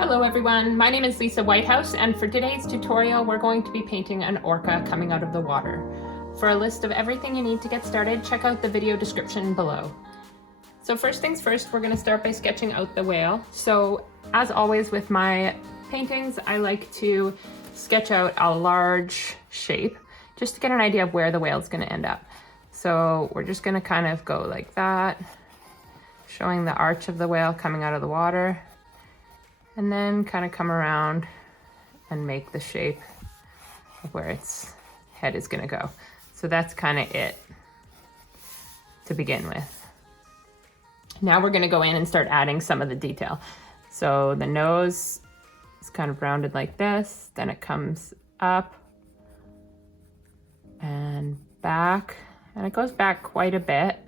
Hello everyone, my name is Lisa Whitehouse, and for today's tutorial we're going to be painting an orca coming out of the water. For a list of everything you need to get started, check out the video description below. So first things first, we're going to start by sketching out the whale. So as always with my paintings, I like to sketch out a large shape just to get an idea of where the whale is going to end up. So we're just going to kind of go like that, showing the arch of the whale coming out of the water. And then kind of come around and make the shape of where its head is going to go. So that's kind of it to begin with. Now we're going to go in and start adding some of the detail. So the nose is kind of rounded like this, then it comes up and back, and it goes back quite a bit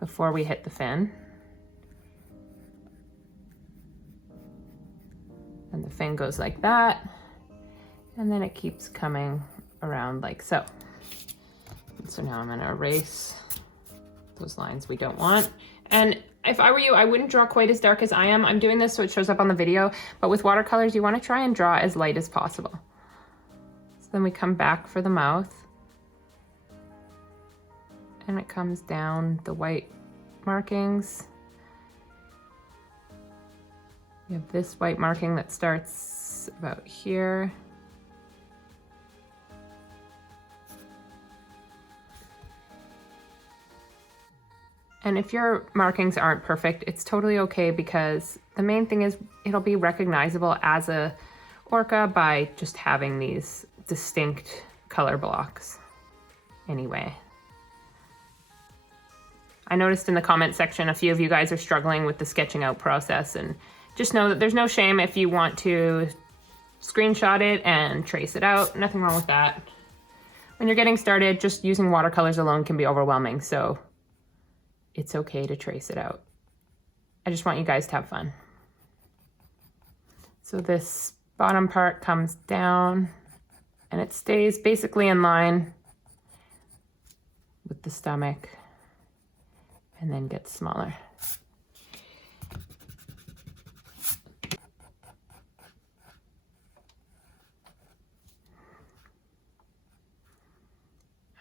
before we hit the fin. And the fin goes like that, and then it keeps coming around like so. And so now I'm going to erase those lines we don't want. And if I were you, I wouldn't draw quite as dark as I am. I'm doing this so it shows up on the video, but with watercolors, you want to try and draw as light as possible. So then we come back for the mouth, and it comes down the white markings. We have this white marking that starts about here. And if your markings aren't perfect, it's totally okay, because the main thing is it'll be recognizable as a orca by just having these distinct color blocks anyway. I noticed in the comment section a few of you guys are struggling with the sketching out process, and just know that there's no shame if you want to screenshot it and trace it out. Nothing wrong with that. When you're getting started, just using watercolors alone can be overwhelming, so it's okay to trace it out. I just want you guys to have fun. So this bottom part comes down and it stays basically in line with the stomach and then gets smaller.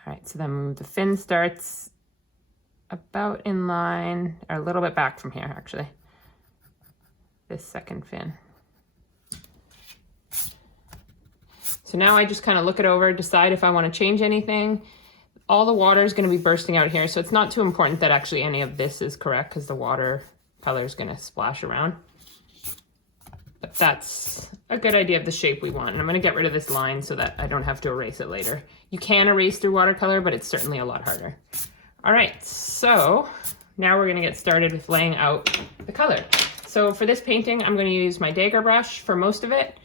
All right, so then the fin starts about in line, or a little bit back from here actually, this second fin. So now I just kind of look it over, decide if I want to change anything. All the water is going to be bursting out here, so it's not too important that actually any of this is correct, because the water color is going to splash around. But that's a good idea of the shape we want. And I'm going to get rid of this line so that I don't have to erase it later. You can erase through watercolor, but it's certainly a lot harder. All right, so now we're going to get started with laying out the color. So for this painting, I'm going to use my dagger brush for most of it.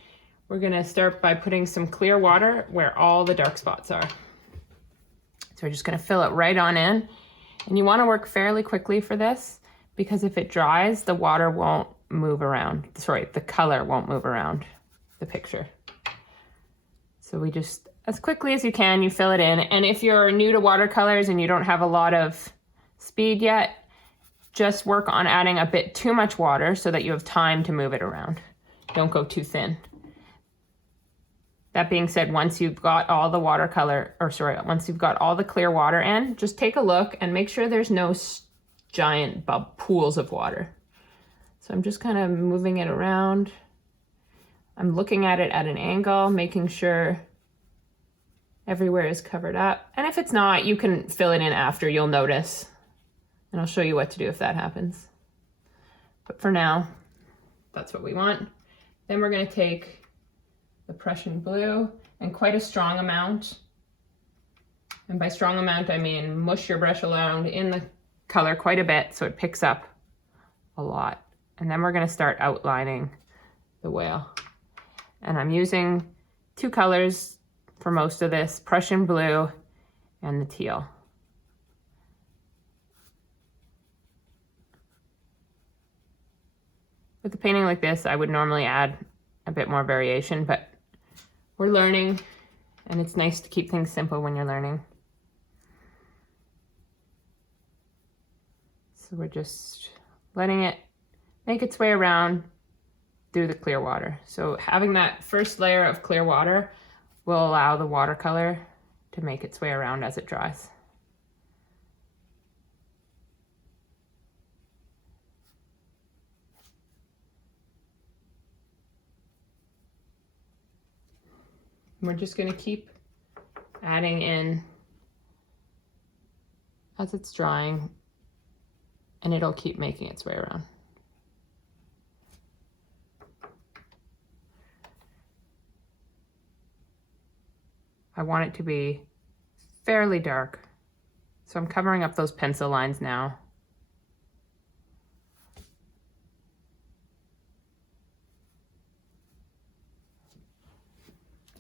We're going to start by putting some clear water where all the dark spots are. So we're just going to fill it right on in. And you want to work fairly quickly for this, because if it dries, the water won't move around. Sorry, the color won't move around the picture. So we just, as quickly as you can, you fill it in. And if you're new to watercolors and you don't have a lot of speed yet, just work on adding a bit too much water so that you have time to move it around. Don't go too thin. That being said, once you've got all the once you've got all the clear water in, just take a look and make sure there's no giant pools of water. So I'm just kind of moving it around. I'm looking at it at an angle, making sure everywhere is covered up. And if it's not, you can fill it in after, you'll notice. And I'll show you what to do if that happens. But for now, that's what we want. Then we're going to take the Prussian blue, and quite a strong amount. And by strong amount, I mean mush your brush around in the color quite a bit so it picks up a lot. And then we're going to start outlining the whale. And I'm using two colors for most of this, Prussian blue and the teal. With a painting like this, I would normally add a bit more variation, but we're learning, and it's nice to keep things simple when you're learning. So we're just letting it make its way around through the clear water. So having that first layer of clear water will allow the watercolor to make its way around as it dries. We're just going to keep adding in as it's drying, and it'll keep making its way around. I want it to be fairly dark, so I'm covering up those pencil lines now.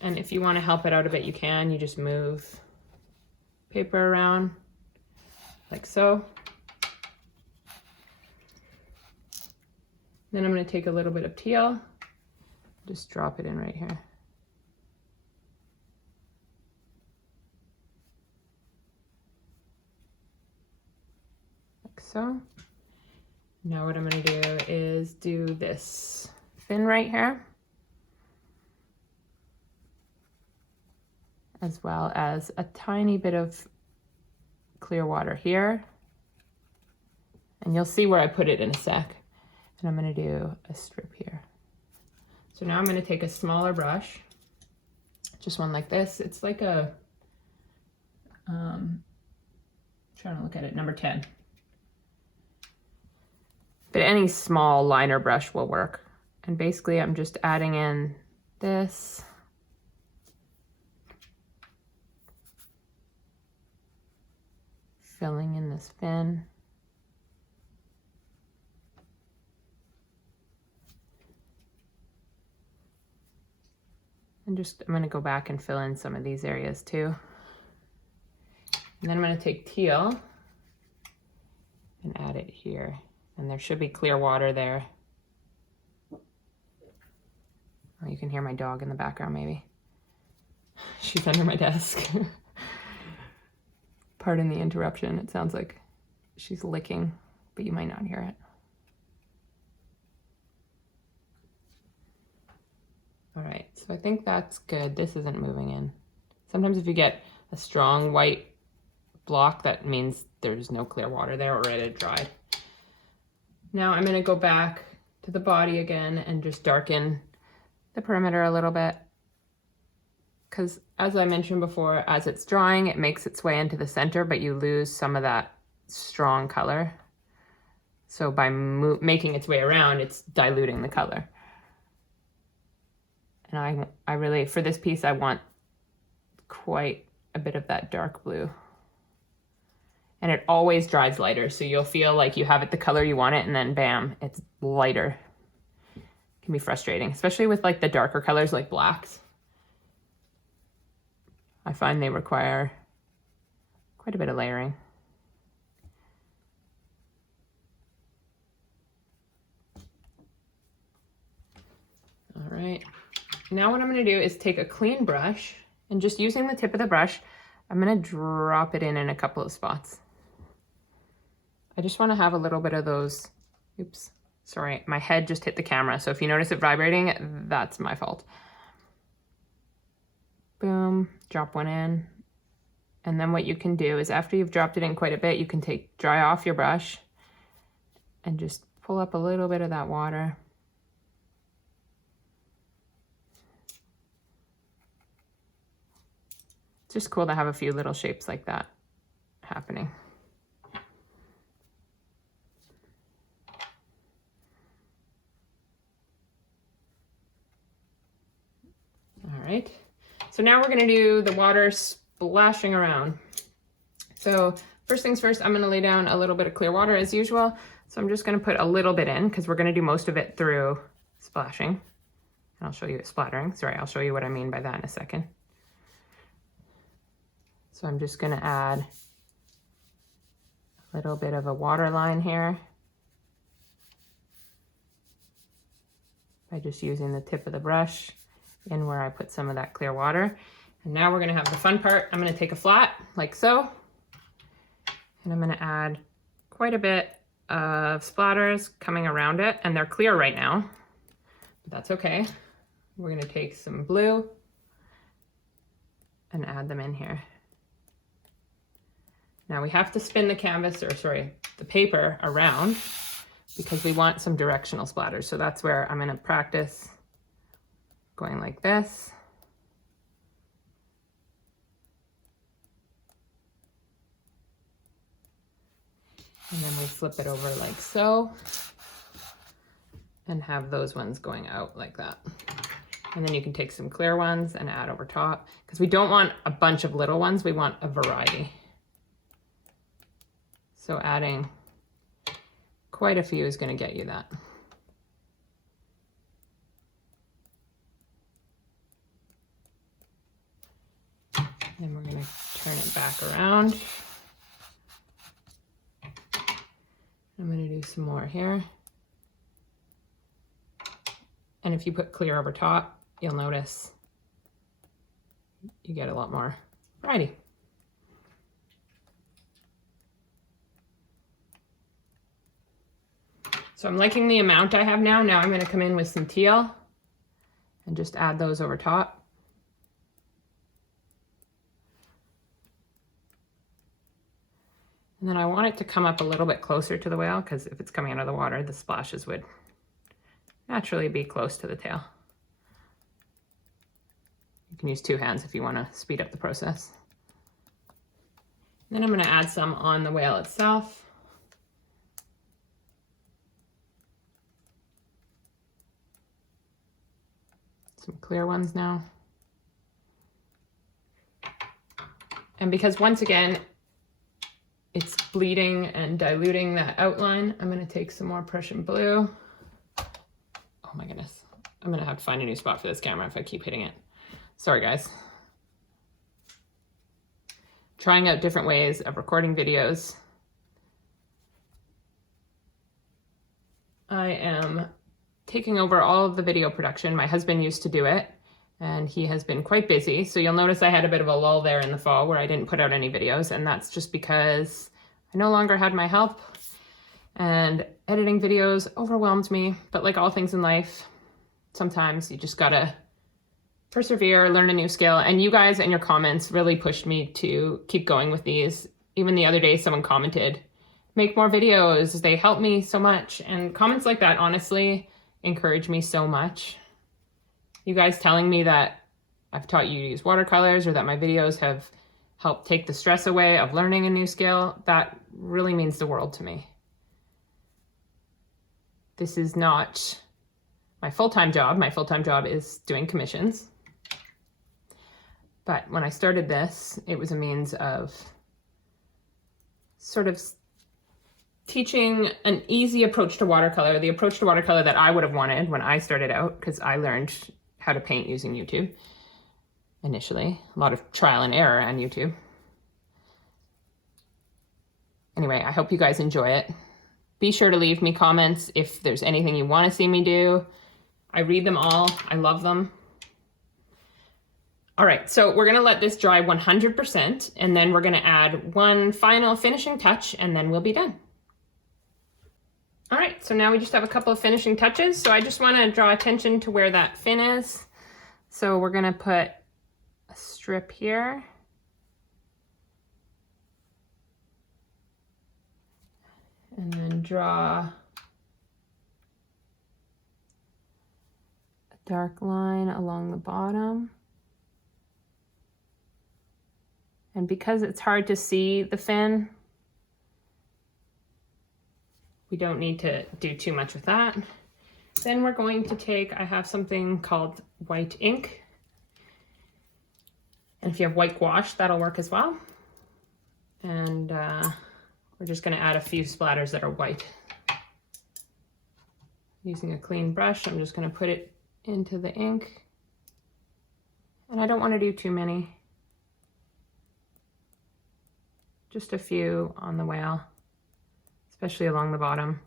And if you want to help it out a bit, you can. You just move paper around like so. Then I'm going to take a little bit of teal, just drop it in right here. Like so. Now what I'm going to do is do this fin right here, as well as a tiny bit of clear water here. And you'll see where I put it in a sec. And I'm going to do a strip here. So now I'm going to take a smaller brush, just one like this. It's like a, trying to look at it, number 10. But any small liner brush will work. And basically I'm just adding in this. Filling in this fin. And just, I'm going to go back and fill in some of these areas too. And then I'm going to take teal and add it here. And there should be clear water there. Oh, you can hear my dog in the background maybe. She's under my desk. Pardon the interruption. It sounds like she's licking, but you might not hear it. All right, so I think that's good. This isn't moving in. Sometimes if you get a strong white block, that means there's no clear water there or it had dried. Now I'm gonna go back to the body again and just darken the perimeter a little bit. Because as I mentioned before, as it's drying, it makes its way into the center, but you lose some of that strong color. So by making its way around, it's diluting the color. And I really, for this piece, I want quite a bit of that dark blue. And it always dries lighter, so you'll feel like you have it the color you want it, and then bam, it's lighter. It can be frustrating, especially with like the darker colors like blacks. I find they require quite a bit of layering. All right. Now what I'm going to do is take a clean brush and just using the tip of the brush, I'm going to drop it in a couple of spots. I just want to have a little bit of those, oops, sorry, my head just hit the camera. So if you notice it vibrating, that's my fault. Boom, drop one in. And then what you can do is after you've dropped it in quite a bit, you can dry off your brush and just pull up a little bit of that water. It's just cool to have a few little shapes like that happening. All right, so now we're gonna do the water splashing around. So first things first, I'm gonna lay down a little bit of clear water as usual. So I'm just gonna put a little bit in because we're gonna do most of it through splashing. And I'll show you it splattering. Sorry, I'll show you what I mean by that in a second. So I'm just gonna add a little bit of a water line here by just using the tip of the brush in where I put some of that clear water. And now we're gonna have the fun part. I'm gonna take a flat like so, and I'm gonna add quite a bit of splatters coming around it, and they're clear right now. that's okay. We're gonna take some blue and add them in here. Now we have to spin the canvas, or sorry, the paper around because we want some directional splatters. So that's where I'm gonna practice going like this. And then we flip it over like so and have those ones going out like that. And then you can take some clear ones and add over top because we don't want a bunch of little ones, we want a variety. So adding quite a few is going to get you that. Then we're going to turn it back around. I'm going to do some more here. And if you put clear over top, you'll notice you get a lot more variety. So I'm liking the amount I have now. Now I'm going to come in with some teal and just add those over top. And then I want it to come up a little bit closer to the whale because if it's coming out of the water, the splashes would naturally be close to the tail. You can use two hands if you want to speed up the process. Then I'm going to add some on the whale itself. Some clear ones now. And because once again, it's bleeding and diluting that outline, I'm going to take some more Prussian blue. Oh my goodness. I'm going to have to find a new spot for this camera if I keep hitting it. Sorry, guys. Trying out different ways of recording videos. I am taking over all of the video production. My husband used to do it, and he has been quite busy. So you'll notice I had a bit of a lull there in the fall where I didn't put out any videos, and that's just because I no longer had my help, and editing videos overwhelmed me. But like all things in life, sometimes you just gotta persevere, learn a new skill. And you guys and your comments really pushed me to keep going with these. Even the other day, someone commented, make more videos. They help me so much. And comments like that, honestly, encourage me so much. You guys telling me that I've taught you to use watercolors or that my videos have helped take the stress away of learning a new skill, that really means the world to me. This is not my full-time job. My full-time job is doing commissions. But when I started this, it was a means of sort of teaching an easy approach to watercolor, the approach to watercolor that I would have wanted when I started out, because I learned how to paint using YouTube initially. A lot of trial and error on YouTube. Anyway, I hope you guys enjoy it. Be sure to leave me comments if there's anything you want to see me do. I read them all. I love them. All right, so we're gonna let this dry 100%, and then we're gonna add one final finishing touch, and then we'll be done. All right, so now we just have a couple of finishing touches. So I just wanna draw attention to where that fin is. So we're gonna put a strip here. And then draw a dark line along the bottom. And because it's hard to see the fin, we don't need to do too much with that. Then we're going to take, I have something called white ink. And if you have white gouache, that'll work as well. And we're just gonna add a few splatters that are white. Using a clean brush, I'm just gonna put it into the ink. And I don't wanna do too many. Just a few on the whale, especially along the bottom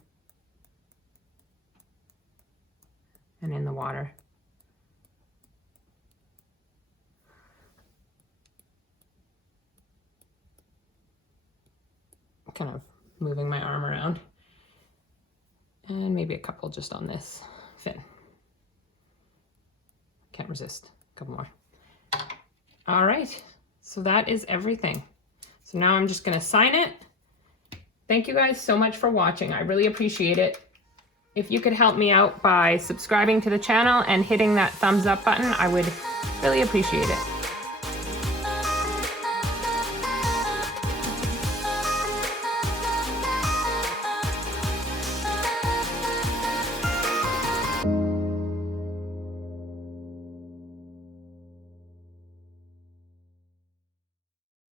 and in the water. Kind of moving my arm around. And maybe a couple just on this fin. Can't resist. A couple more. All right, so that is everything. So now I'm just gonna sign it. Thank you guys so much for watching. I really appreciate it. If you could help me out by subscribing to the channel and hitting that thumbs up button, I would really appreciate it.